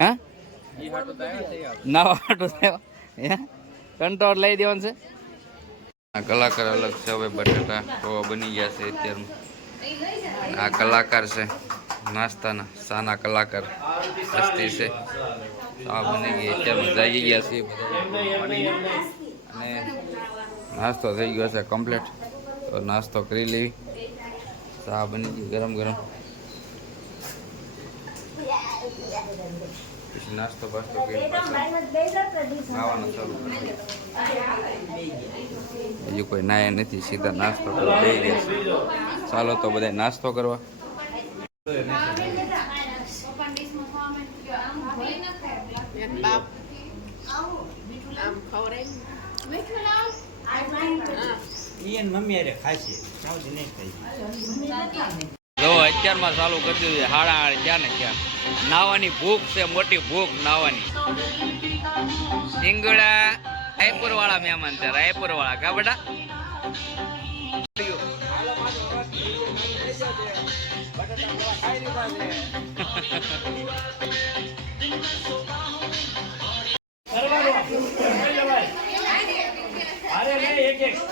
હા? નવા હાટો થયો કંટોર લઈ દેવાનું છે. આ કલાકાર અલગ છે હવે બટેટા પૌવા બની ગયા છે અત્યારમાં. આ કલાકાર છે નાસ્તાના સાના કલાકાર. હસ્તી છે. આ બની ગઈ. અત્યારમાં જઈ ગયા છે અને નાસ્તો થઈ ગયો છે કમ્પ્લીટ તો નાસ્તો કરી લેવી. ચા બની ગઈ ગરમ ગરમ. પછી નાસ્તો બાસ્તો કરી ખાવાનું શરૂ કરી હજુ કોઈ નાયા નથી, સીધા નાસ્તો કરવા બે ગયા છે. ચાલો તો બધા નાસ્તો કરવા. મમ્મી અરે ખાશે. સાવજી નહીં ખાઈ જો. અત્યારમાં ચાલુ કરી દીધું છે હાડા હાડ ક્યાં ને ક્યાં. નાવાની ભૂખ છે મોટી ભૂખ નાવાની. સિંગડા રાયપુર વાળા મહેમાન છે રાયપુર વાળા કા બેટા? એક એક.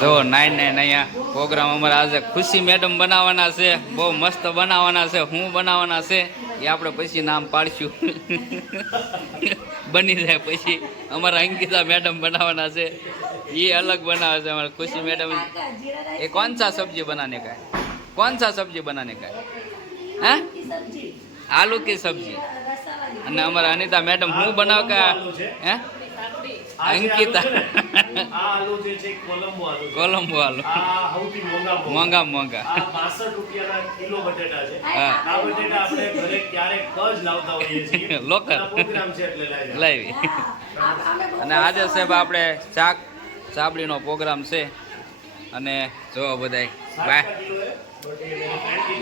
જો નાઈ નાઈ અહીંયા પ્રોગ્રામ અમારા આજે ખુશી મેડમ બનાવવાના છે. બહુ મસ્ત બનાવવાના છે. હું બનાવવાના છે એ આપણે પછી નામ પાડશું. બની જાય પછી. અમારા અંકિતા મેડમ બનાવવાના છે. એ અલગ બનાવે છે અમારા ખુશી મેડમ. એ કોણ સા સબ્જી બનાને કા કોણ સા સબ્જી બનાને કા હા? આલુ કે સબ્જી. અને અમારા અનિતા મેડમ હું બનાવ કા હે? અંકિતા. કોલંબો આલુ છે. કોલંબો આલુ. આ સૌથી મોંઘા મોંઘા. મોંઘા આ 62 રૂપિયાના કિલો બટેટા છે. હા. આ બટેટા આપણે ઘરે ક્યારેક જ લાવતા હોઈએ છીએ. Local. આ પ્રોગ્રામ છે એટલે લાવ્યા. લાવી અને આજે સાહેબ આપણે શાક ચાબડીનો પ્રોગ્રામ છે. અને જો બધાય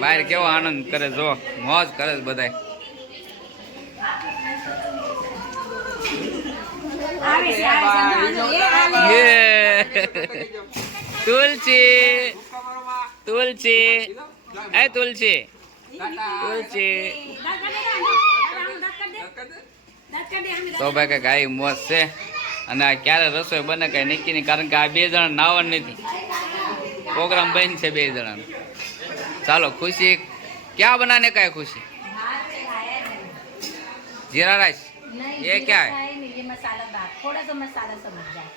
બહાર કેવો આનંદ કરે જો મોજ કરે બધાય. તુલસી તુલસી એ તુલસી તુલસી તો ભાઈ કઈક આવી મોજ છે અને આ ક્યારે રસોઈ બને કઈ નક્કી નહીં કારણ કે આ બે જણા નાવા નથી પ્રોગ્રામ બન છે બે જણાનો ચાલો ખુશી ક્યાં બનાને का है खुशी जीरा राइस ये क्या है नहीं ये मसाला दाल थोड़ा सा मसाला समझ जाए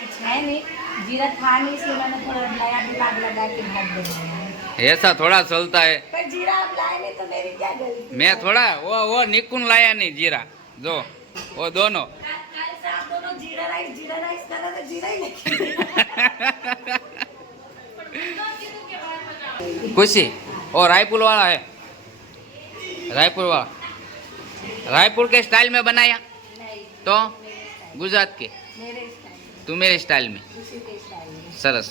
कुछ है नहीं जीरा था नहीं इसलिए मैंने थोड़ा नया दिमाग लगा के भाग बनाया ऐसा थोड़ा चलता है पर जीरा आप लाए नहीं तो मेरी क्या गलती मैं थोड़ा वो वो निकुन लाया नहीं जीरा जो वो दोनों कल से आप दोनों जीरा राइस जीरा राइस कर रहे थे जीरा ही लेके खुशी और रायपुर वाला है रायपुर वाला रायपुर के स्टाइल में बनाया नहीं तो गुजरात के मेरे स्टाइल में तू मेरे स्टाइल में उसी के स्टाइल में सरस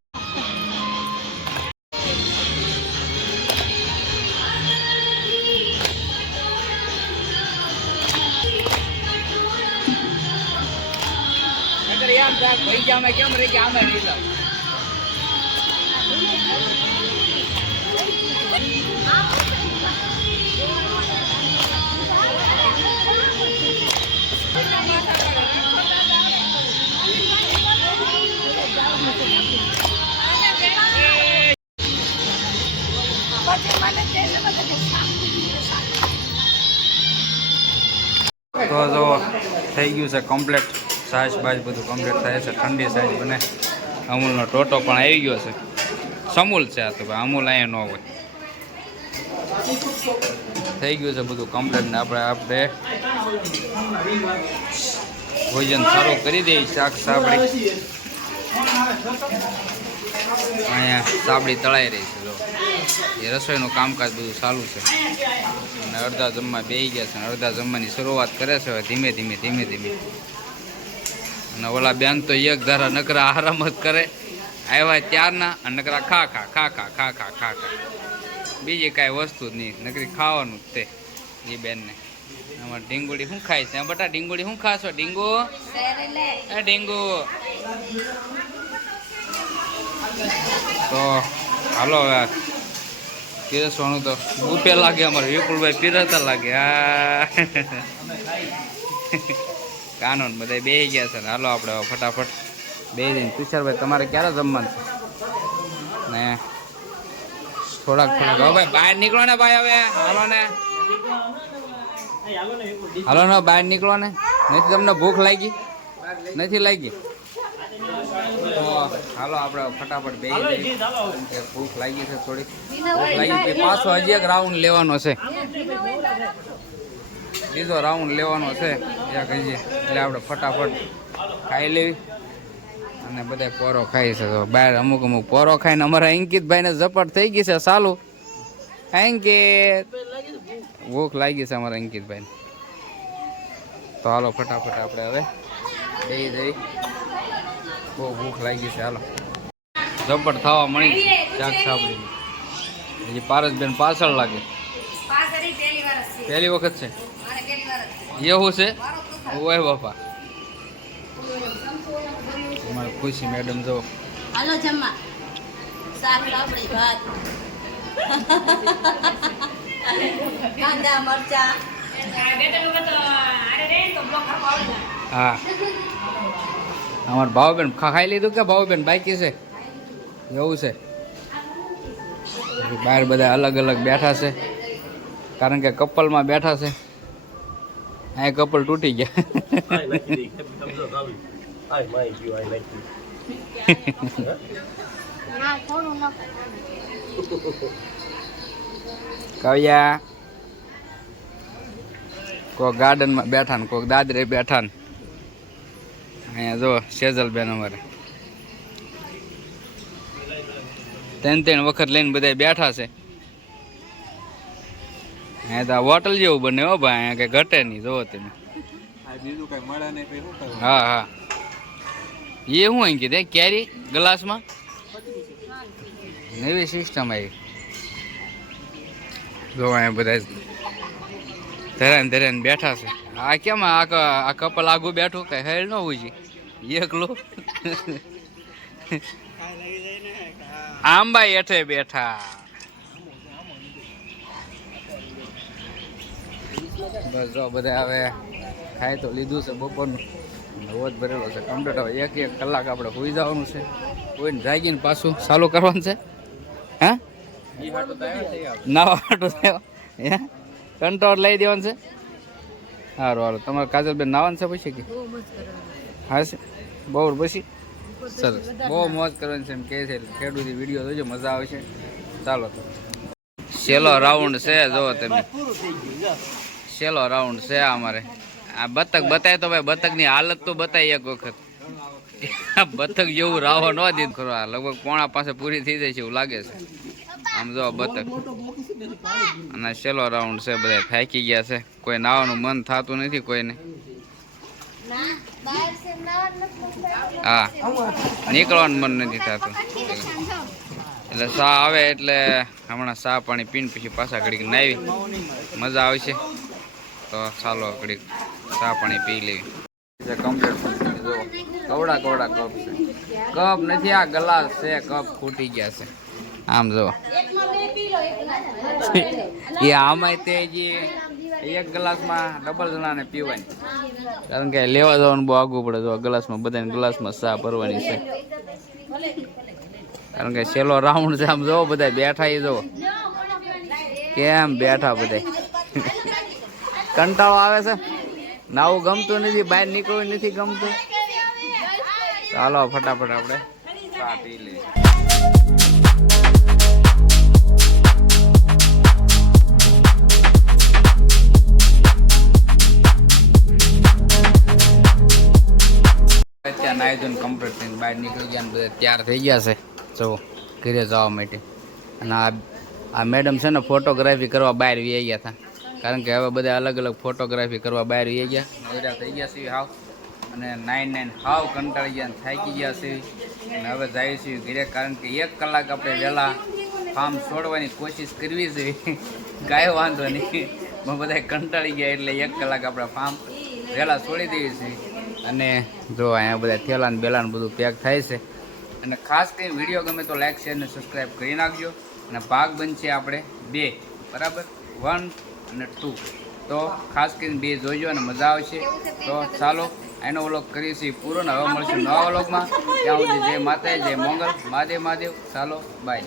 થઈ ગયું છે કમ્પ્લીટ સાઈઝ બાજ બધું કમ્પ્લીટ થાય છે. ઠંડી સાઈઝ બને. અમૂલનો ટોટો પણ આવી ગયો છે. સમૂલ છે આ તો ભાઈ, અમૂલ અહીંયા ન હોય. થઈ ગયું છે બધું કમ્પ્લીટ ને આપણે આપણે ભોજન સારું કરી દઈએ શાક સાબડી. અહીંયા સાબડી તળાઈ રહી છે, જો. એ રસોઈનું કામકાજ બધું ચાલુ છે. અને અડધા જમવા બેસી ગયા છે અને અડધા જમવાની શરૂઆત કરે છે હવે ધીમે ધીમે ધીમે ધીમે. અને ઓલા બેન તો એક ધારા નકરા આરામ જ કરે. આવ્યા ત્યારના અને નકરા ખા ખા ખા ખા ખા ખા ખા ખા. બીજી કાંઈ વસ્તુ જ નહીં નકરી ખાવાનું જ તે એ બેનને. અમારે ઢીંગુડી શું ખાય છે? બટા ઢીંગુડી શું ખાશો? ડીંગો એ ઢીંગુ. તો હાલો હવે. પીરસવાનું તો બુફે લાગે અમારે. વિપુલભાઈ પીરસતા લાગે. આ કાનૂન બધા બે ગયા છે હાલો આપણે ફટાફટ બે જઈને તુષારભાઈ, તમારે ક્યારે જમવાનું છે? ને થોડાક થોડાક. હવે બહાર નીકળો ને ભાઈ હવે. હાલો ને. હાલો ને બહાર નીકળો ને. નથી, તમને ભૂખ લાગી? નથી લાગી? તો હાલો આપણે ફટાફટ બે ભૂખ લાગી છે થોડી ભૂખ લાગી પાછો હજી એક રાઉન્ડ લેવાનો છે. બીજો રાઉન્ડ લેવાનો છે. એક હજી. એટલે આપણે ફટાફટ ખાઈ લેવી. અને બધા પોરો ખાઈ છે. તો બહાર અમુક અમુક પોરો ખાઈને અમારા અંકિતભાઈને ઝપટ થઈ ગઈ છે સાલું. અંકિત! ભૂખ લાગી છે અમારા અંકિતભાઈને. તો હાલો ફટાફટ આપણે હવે જઈ જઈ બહુ ભૂખ લાગી છે હાલો. ઝપટ થવા મળી શાક સાબડી હજી પારસબેન પાછળ લાગે. પહેલી વખત છે? એવું છે? ઓય બાપા. અમારે ખુશી મેડમ જો હાલો જમવા. શાક પાપડી ભાત. કાંદા મરચા. હા. અમારા ભાવબેન ખાઈ લીધું કે ભાવબેન? બાકી છે? એવું છે. બહાર બધા અલગ અલગ બેઠા છે. કારણ કે કપલમાં બેઠા છે. આ કપલ તૂટી ગયા. કવ્યા, કોક ગાર્ડનમાં બેઠા ને કોક દાદરે બેઠા ને. અહીંયા જો સેજલબેન અમારે. ત્રણ ત્રણ વખત લઈને બધા બેઠા છે. અહીંયા તો હોટલ જેવું બને હો ભાઈ અહીંયા કઈ ઘટે નહીં જોવો તમે. હા હા. એ શું અહીં કીધે કેરી ગ્લાસમાં? નવી સિસ્ટમ આવી. જો અહીંયા બધા ધરાને ધરાને બેઠા છે. આ કેમ આ આ કપલ આગુ બેઠું? કે હેલ ન હોય. છે એકલું. આંબા હેઠે બેઠા. બસ જો બધા હવે ખાય તો લીધું છે બપોરનું. રોજ ભરેલો છે કમ્પ્લીટ હવે એક એક કલાક આપણે હોઈ જવાનું છે. કોઈને જાગીને પાછું ચાલુ કરવાનું છે. હા? નવા હાટું થયો. હે? કંટ્રોલ લઈ દેવાનું છે. સારું સારું તમારે કાજલબેન નાવાનું છે પછી કે? હા છે? બહુ પછી? સરસ. બહુ મોજ કરવાની છે એમ કહે છે. ખેડૂતી વીડિયો જોજો મજા આવશે ચાલો તો. છેલ્લો રાઉન્ડ છે જો તમે. છેલ્લો રાઉન્ડ છે આ અમારે. આ બતક બતાય તો ભાઈ બતકની હાલત તો બતાય એક વખત. આ બતક જેવું રાવણ ન દીધું ખરો. આ લગભગ પોણા પાસે પૂરી થઈ જાય છે એવું લાગે છે. આમ જો બતક. અને છેલ્લો રાઉન્ડ છે બધા થાકી ગયા છે. કોઈ નાવાનું મન થતું નથી, કોઈને. હા, નીકળવાનું મન નથી થતું. એટલે સા આવે એટલે હમણાં સા પાણી પીને પછી પાછા ઘડીક નાવી મજા આવશે તો ચાલો ઘડીક સા પાણી પી લેવી કમ્પ્લીટ કવડા કવડા કપ છે. કપ નથી, આ ગ્લાસ છે, કપ ખૂટી ગયા છે. આમ જો. એ આમાં તે જે એક ગ્લાસમાં ડબલ જણાને પીવાની. કારણ કે લેવા જવાનું બહુ આગું પડે જો, ગ્લાસમાં બધાને ગ્લાસમાં ચા ભરવાની છે. કારણ કે છેલ્લો રાઉન્ડ છે, આમ જોવો બધા બેઠા એ જોવો કેમ બેઠા બધા કંટાળો આવે છે? નાવું ગમતું નથી, બહાર નીકળવું નથી ગમતું. ચાલો, ફટાફટ આપણે ચા લઈએ. નાઈ ધોઈને કમ્પ્લીટ થઈને બહાર નીકળી ગયા બધા તૈયાર થઈ ગયા છે. જો, ઘરે જવા માટે. અને આ આ મેડમ છે ને ફોટોગ્રાફી કરવા બહાર વી ગયા હતા. કારણ કે હવે બધા અલગ અલગ ફોટોગ્રાફી કરવા બહાર વી ગયા. નવરા થઈ ગયા છે હાવ. અને નાઇન નાઇન હાવ કંટાળી ગયા થાકી ગયા છે. અને હવે જાય છે ઘરે કારણ કે એક કલાક આપણે વહેલા ફાર્મ છોડવાની કોશિશ કરવી છે. કાંઈ વાંધો નહીં. બધા કંટાળી ગયા એટલે એક કલાક આપણે ફાર્મ વહેલા છોડી દેવી છે. અને જો અહીંયા બધા થેલા ને બેલા બધું પેક થાય છે. અને ખાસ કરીને વીડિયો ગમે તો લાઈક શેર અને સબસ્ક્રાઈબ કરી નાખજો. અને ભાગ બનશે આપણે બે, બરાબર? વન અને ટુ તો ખાસ કરીને બે જોઈજો અને મજા આવશે. તો ચાલો એનો વ્લોગ કરીશું પૂરો ને હવે મળશું નવા વ્લોગમાં. ત્યાં સુધી જય માતા જય મોંગલ. મહાદેવ મહાદેવ. ચાલો બાય